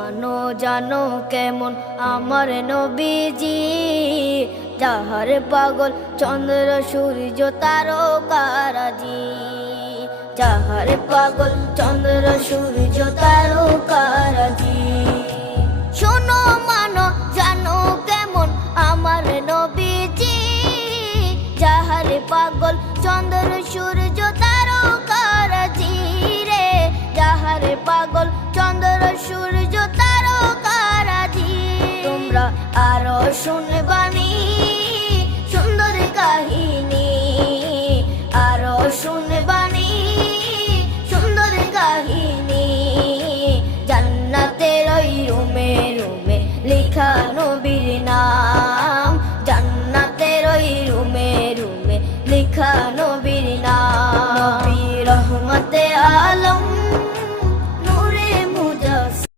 মানো জানো কেমন আমার নবীজি, যাহার পাগল চন্দ্র সূর্য তারকারাজি, যাহার পাগল চন্দ্র সূর্য তারকারাজি। শোনো মানো জানো কেমন আমার নবীজি, যাহার পাগল চন্দ্র সূর্য তারকারাজি রে, যাহার পাগল চন্দ্র সূর্য তারকারাজি। তোমরা আরো শুনবানি